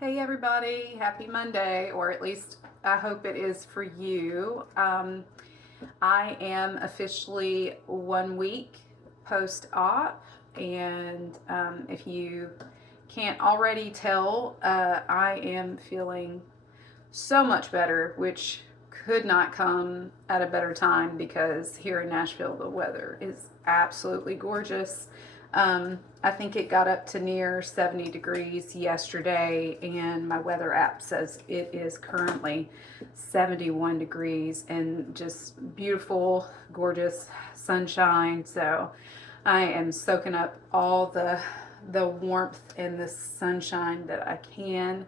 Hey everybody, happy Monday, or at least I hope it is for you. I am officially 1 week post-op, and if you can't already tell, I am feeling so much better, which could not come at a better time because here in Nashville the weather is absolutely gorgeous. I think it got up to near 70 degrees yesterday, and my weather app says it is currently 71 degrees and just beautiful, gorgeous sunshine. So I am soaking up all the warmth and the sunshine that I can.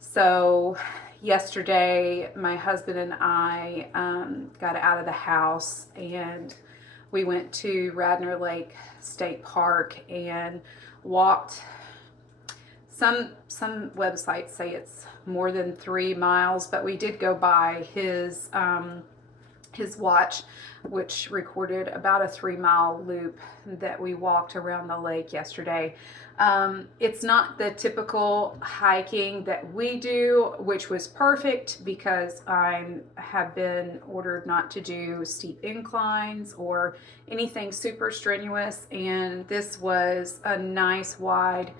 So yesterday, my husband and I got out of the house and we went to Radnor Lake State Park and walked. Some websites say it's more than 3 miles, but we did go by his watch, which recorded about a 3 mile loop that we walked around the lake yesterday. It's not the typical hiking that we do, which was perfect because I have been ordered not to do steep inclines or anything super strenuous, and this was a nice wide,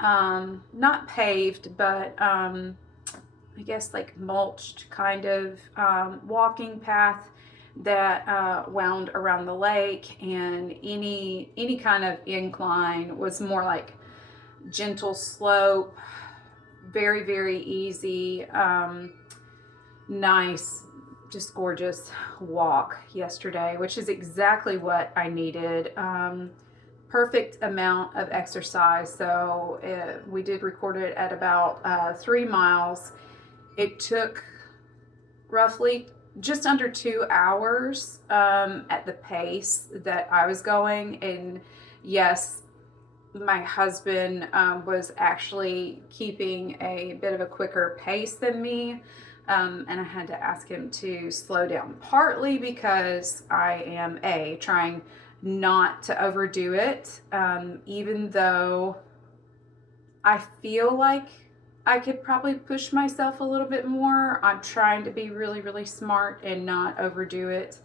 not paved, but I guess like mulched kind of walking path that wound around the lake, and any kind of incline was more like gentle slope, very very easy, nice, just gorgeous walk yesterday, which is exactly what I needed. Perfect amount of exercise. So we did record it at about 3 miles. It took roughly just under 2 hours at the pace that I was going. And yes, my husband was actually keeping a bit of a quicker pace than me. And I had to ask him to slow down, partly because I am trying not to overdo it, even though I feel like I could probably push myself a little bit more. I'm trying to be really, really smart and not overdo it.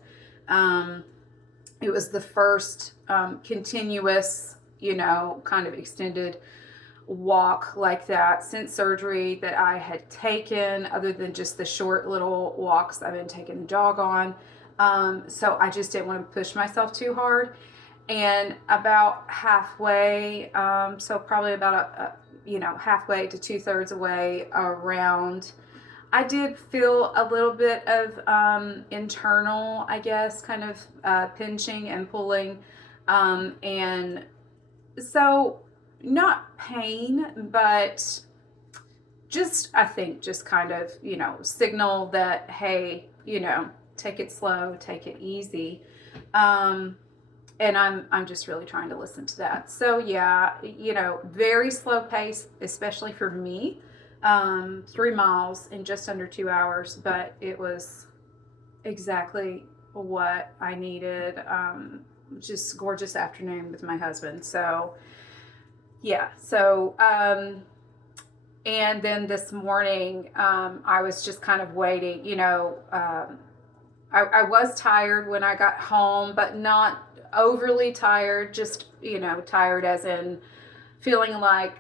It was the first continuous, kind of extended walk like that since surgery that I had taken, other than just the short little walks I've been taking the dog on. So I just didn't want to push myself too hard. And about halfway, so probably about halfway to 2/3 away around, I did feel a little bit of internal, I guess, kind of pinching and pulling. And so not pain, but just, I think, just kind of, signal that, hey, take it slow, take it easy. And I'm just really trying to listen to that. So yeah, very slow pace, especially for me. 3 miles in just under 2 hours, but it was exactly what I needed. Just gorgeous afternoon with my husband. So yeah, and then this morning, I was just kind of waiting. I was tired when I got home, but not overly tired, just, tired as in feeling like,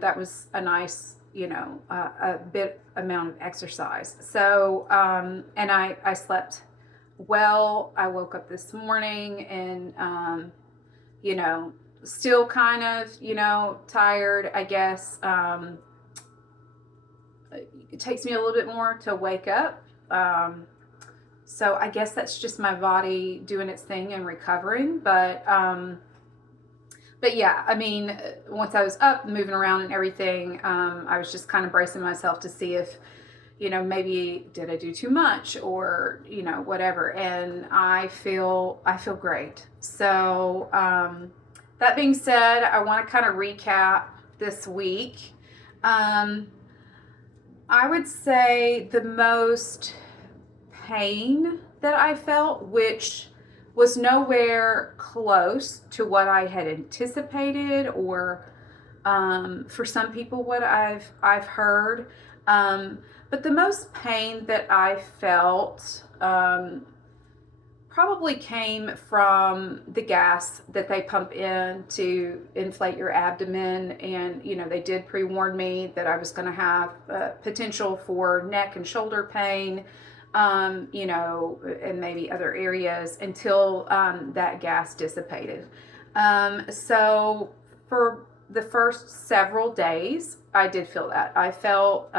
that was a nice, a bit amount of exercise. So, and I slept well. I woke up this morning and, still kind of, tired, I guess. It takes me a little bit more to wake up. So I guess that's just my body doing its thing and recovering. But yeah, I mean, once I was up, moving around and everything, I was just kind of bracing myself to see if, maybe did I do too much or, whatever. And I feel great. So that being said, I want to kind of recap this week. I would say the most pain that I felt, which was nowhere close to what I had anticipated or for some people, what I've heard. But the most pain that I felt probably came from the gas that they pump in to inflate your abdomen. And, they did pre-warn me that I was going to have potential for neck and shoulder pain, and maybe other areas until that gas dissipated. So for the first several days, I did feel that. I felt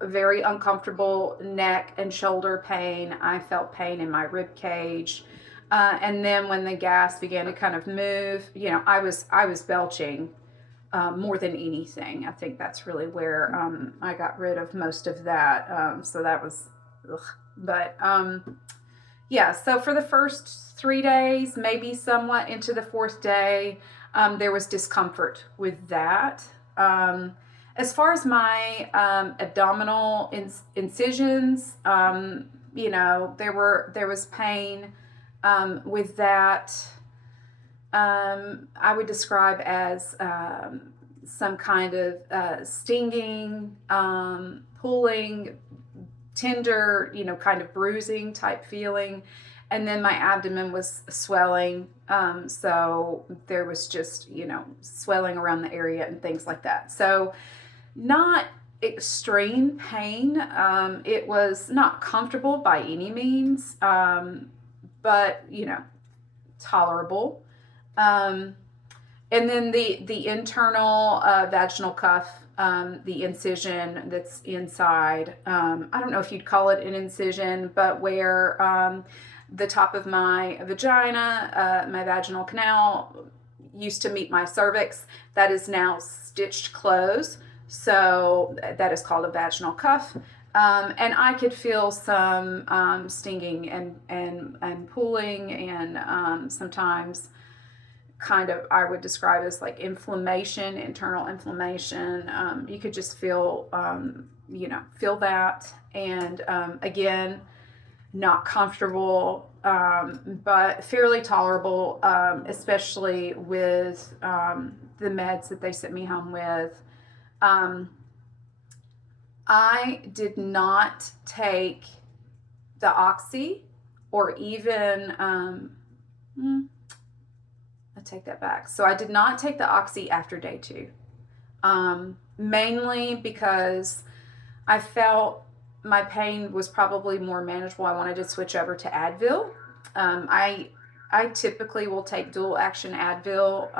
very uncomfortable neck and shoulder pain. I felt pain in my rib cage. And then when the gas began to kind of move, I was belching more than anything. I think that's really where I got rid of most of that. So that was, ugh. But yeah, so for the first 3 days, maybe somewhat into the fourth day, there was discomfort with that. As far as my abdominal incisions, there was pain with that. I would describe as some kind of stinging, pulling, tender, kind of bruising type feeling. And then my abdomen was swelling. So there was just, swelling around the area and things like that. So not extreme pain. It was not comfortable by any means, but, tolerable. And then the internal vaginal cuff, the incision that's inside, I don't know if you'd call it an incision, but where the top of my vagina, my vaginal canal used to meet my cervix, that is now stitched closed. So that is called a vaginal cuff. And I could feel some stinging and pulling, and sometimes kind of, I would describe as like inflammation, internal inflammation. You could just feel, feel that. And again, not comfortable, but fairly tolerable, especially with the meds that they sent me home with. I did not take the Oxy or even, I take that back. So I did not take the Oxy after day 2, mainly because I felt my pain was probably more manageable. I wanted to switch over to Advil. I typically will take dual action Advil,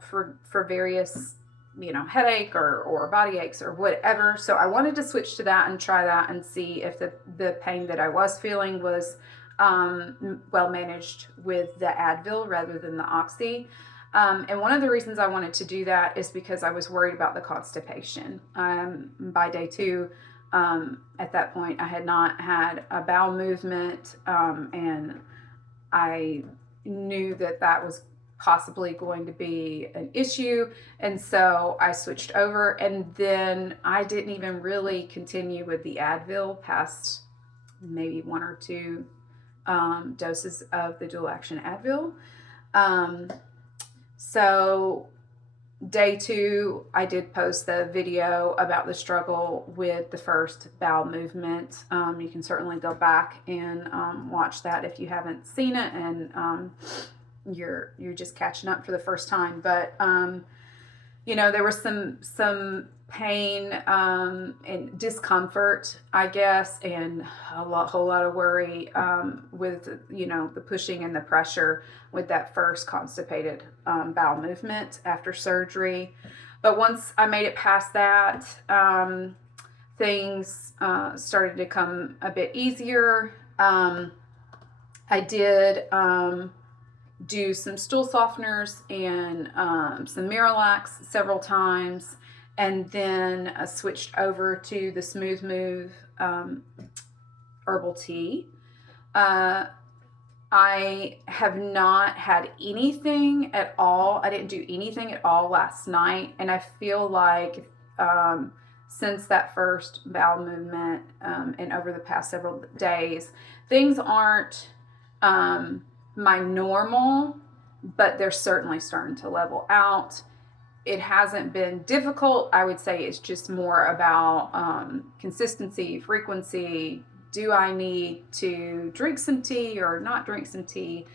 for various, headache or body aches or whatever. So I wanted to switch to that and try that and see if the pain that I was feeling was well managed with the Advil rather than the Oxy. And one of the reasons I wanted to do that is because I was worried about the constipation. By day 2, at that point, I had not had a bowel movement, and I knew that was possibly going to be an issue. And so I switched over, and then I didn't even really continue with the Advil past maybe 1 or 2 doses of the dual action Advil. So day 2, I did post the video about the struggle with the first bowel movement. You can certainly go back and watch that if you haven't seen it, and you're just catching up for the first time. But there was some pain and discomfort, I guess, and whole lot of worry with the pushing and the pressure with that first constipated bowel movement after surgery. But once I made it past that, things started to come a bit easier. I did do some stool softeners and some Miralax several times, and then switched over to the Smooth Move herbal tea. I have not had anything at all. I didn't do anything at all last night, and I feel like since that first bowel movement and over the past several days, things aren't my normal, but they're certainly starting to level out. it hasn't been difficult. I would say it's just more about consistency, frequency. Do I need to drink some tea or not drink some tea?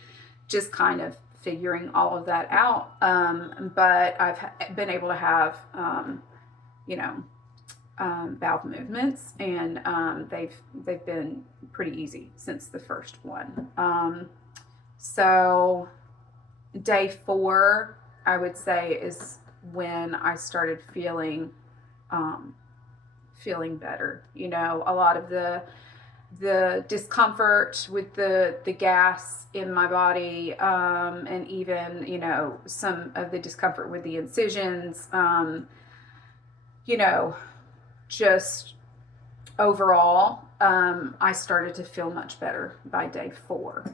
Just kind of figuring all of that out. But I've been able to have, you know, valve movements, and they've been pretty easy since the first one. So day 4, I would say, is when I started feeling better. You know, a lot of the discomfort with the gas in my body, and even, you know, some of the discomfort with the incisions, you know, just overall, I started to feel much better by day 4.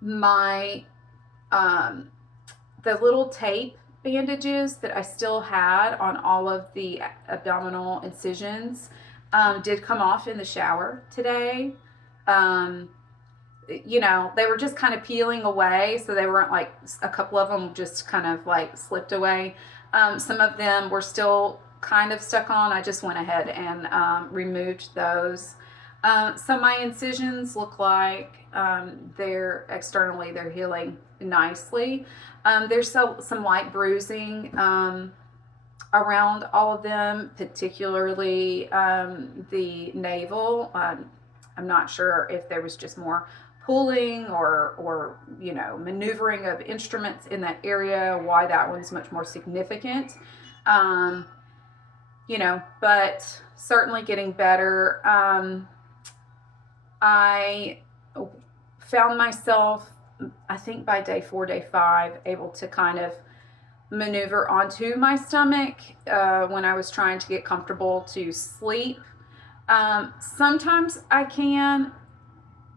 My the little tape bandages that I still had on all of the abdominal incisions did come off in the shower today. You know, they were just kind of peeling away, so they weren't like, a couple of them just kind of like slipped away. Some of them were still kind of stuck on. I just went ahead and removed those. So my incisions look like they're healing nicely. There's some light bruising around all of them, particularly the navel. I'm not sure if there was just more pulling or you know, maneuvering of instruments in that area, why that one's much more significant. You know, but certainly getting better. I found myself, I think by day 4, day 5, able to kind of maneuver onto my stomach when I was trying to get comfortable to sleep. Sometimes I can.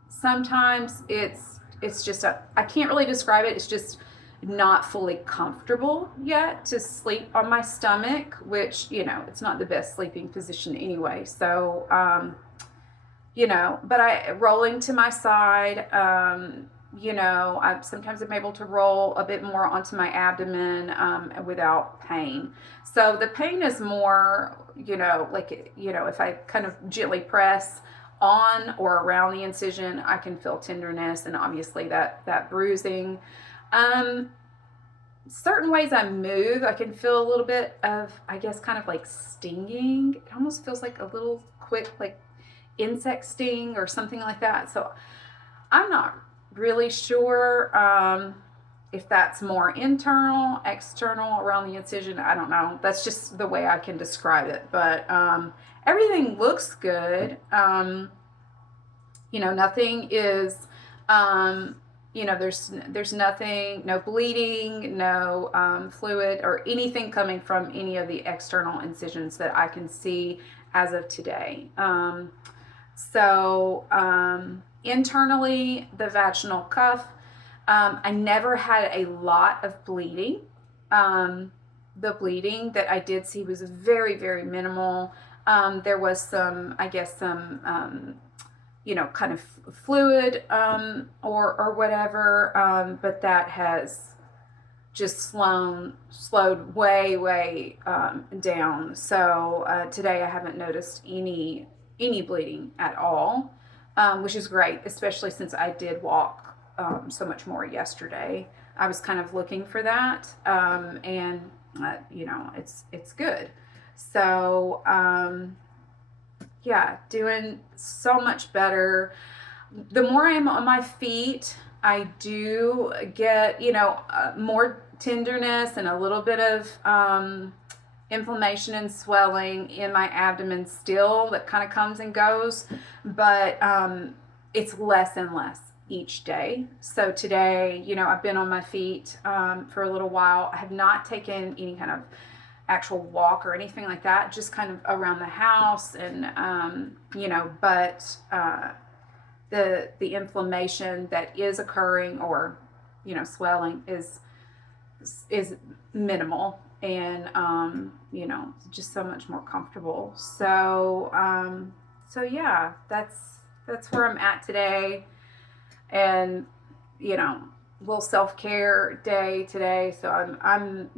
Sometimes it's just I can't really describe it. It's just not fully comfortable yet to sleep on my stomach, which, you know, it's not the best sleeping position anyway. So, you know, but rolling to my side, you know, sometimes I'm able to roll a bit more onto my abdomen without pain. So the pain is more, you know, like, you know, if I kind of gently press on or around the incision, I can feel tenderness and obviously that bruising. Certain ways I move, I can feel a little bit of, I guess, kind of like stinging. It almost feels like a little quick, like insect sting or something like that. So I'm not really sure if that's more internal, external, around the incision. I don't know. That's just the way I can describe it. But everything looks good. You know, nothing is, you know, there's nothing, no bleeding, no fluid or anything coming from any of the external incisions that I can see as of today. So internally, the vaginal cuff, I never had a lot of bleeding. The bleeding that I did see was very, very minimal. There was some, I guess, some, you know, kind of fluid or whatever, but that has just slowed way down. So today I haven't noticed any bleeding at all, which is great, especially since I did walk so much more yesterday. I was kind of looking for that, and you know, it's good. So yeah, doing so much better. The more I'm on my feet, I do get, you know, more tenderness and a little bit of inflammation and swelling in my abdomen still that kind of comes and goes, but it's less and less each day. So today, you know, I've been on my feet for a little while. I have not taken any kind of actual walk or anything like that, just kind of around the house and you know, but the inflammation that is occurring, or, you know, swelling is minimal, and you know, just so much more comfortable. So so yeah, that's where I'm at today. And, you know, little self-care day today, so I'm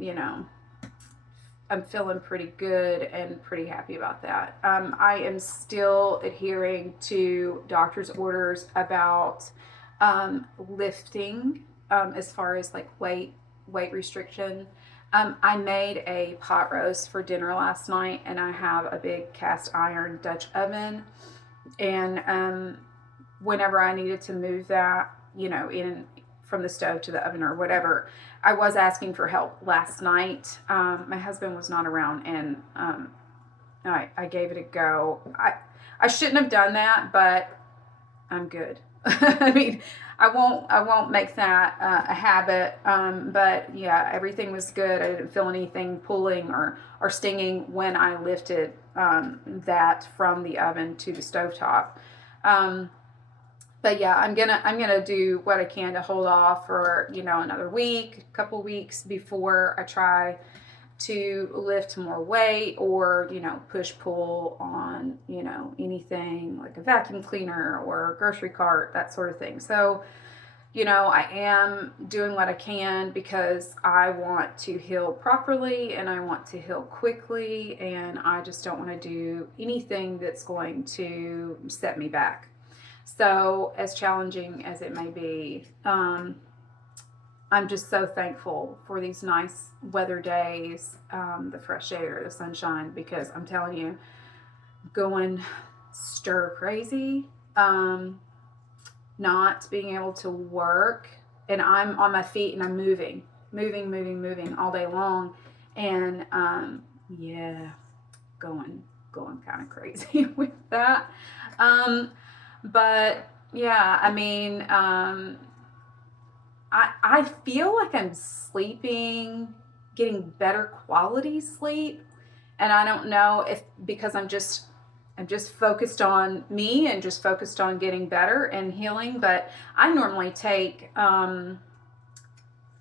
I'm feeling pretty good and pretty happy about that. I am still adhering to doctor's orders about lifting, as far as like weight restriction. I made a pot roast for dinner last night, and I have a big cast iron Dutch oven. And whenever I needed to move that, in from the stove to the oven or whatever, I was asking for help last night. My husband was not around, and I gave it a go. I shouldn't have done that, but I'm good. I mean, I won't make that a habit. But yeah, everything was good. I didn't feel anything pulling or stinging when I lifted that from the oven to the stovetop. But yeah, I'm gonna do what I can to hold off for another week, couple weeks before I try to lift more weight or push pull on anything like a vacuum cleaner or a grocery cart, that sort of thing. So I am doing what I can because I want to heal properly and I want to heal quickly, and I just don't want to do anything that's going to set me back. So, as challenging as it may be, I'm just so thankful for these nice weather days, the fresh air, the sunshine, because I'm telling you, going stir crazy, not being able to work, and I'm on my feet and I'm moving all day long, and yeah, going kind of crazy with that. But yeah, I mean, I feel like I'm sleeping, getting better quality sleep, and I don't know if because I'm just focused on me and just focused on getting better and healing. But I normally take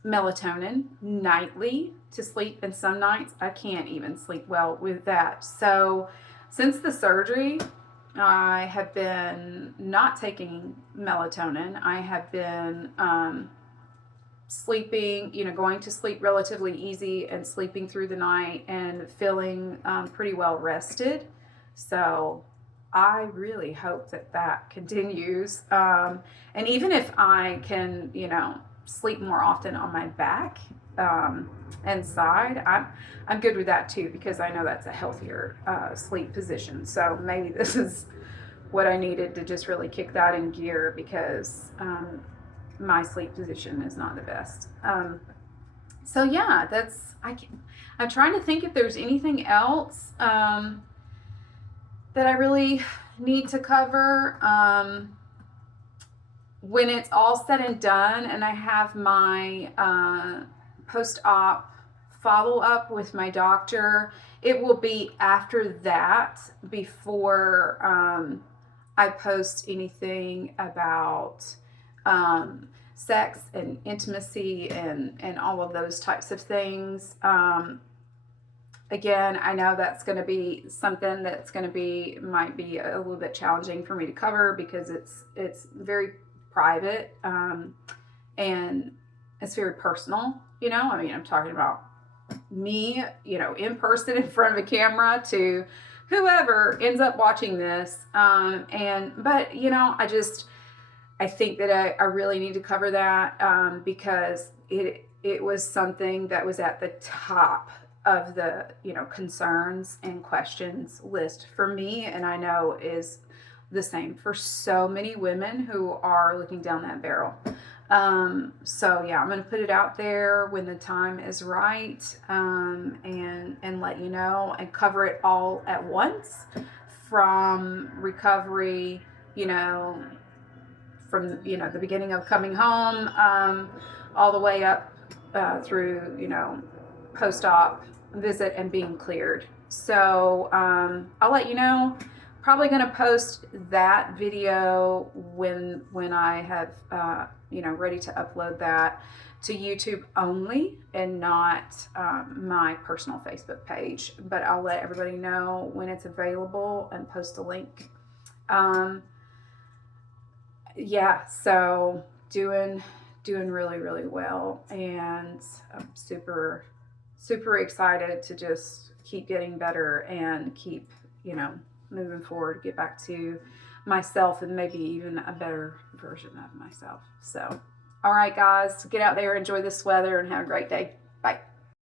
melatonin nightly to sleep, and some nights I can't even sleep well with that. So since the surgery, I have been not taking melatonin. I have been sleeping, going to sleep relatively easy and sleeping through the night and feeling pretty well rested. So I really hope that continues. And even if I can, sleep more often on my back and side, I'm good with that too, because I know that's a healthier sleep position. So maybe this is what I needed to just really kick that in gear, because my sleep position is not the best. So yeah, I'm trying to think if there's anything else that I really need to cover. When it's all said and done and I have my post-op follow-up with my doctor, it will be after that before I post anything about sex and intimacy and all of those types of things. Again, I know that's going to be something that's going to might be a little bit challenging for me to cover, because it's very private, and it's very personal. I mean, I'm talking about me, in person in front of a camera, to whoever ends up watching this. But I think that I really need to cover that, because it was something that was at the top of the concerns and questions list for me, and I know is the same for so many women who are looking down that barrel. So yeah, I'm going to put it out there when the time is right, and let you know, and cover it all at once, from recovery, from the beginning of coming home, all the way up through post-op visit and being cleared. So I'll let you know. Probably going to post that video when I have ready to upload that to YouTube only, and not my personal Facebook page. But I'll let everybody know when it's available and post a link. Yeah, so doing doing really, really well. And I'm super, super excited to just keep getting better and keep, you know, moving forward, get back to myself and maybe even a better version of myself. So, all right, guys, get out there, enjoy this weather, and have a great day. Bye.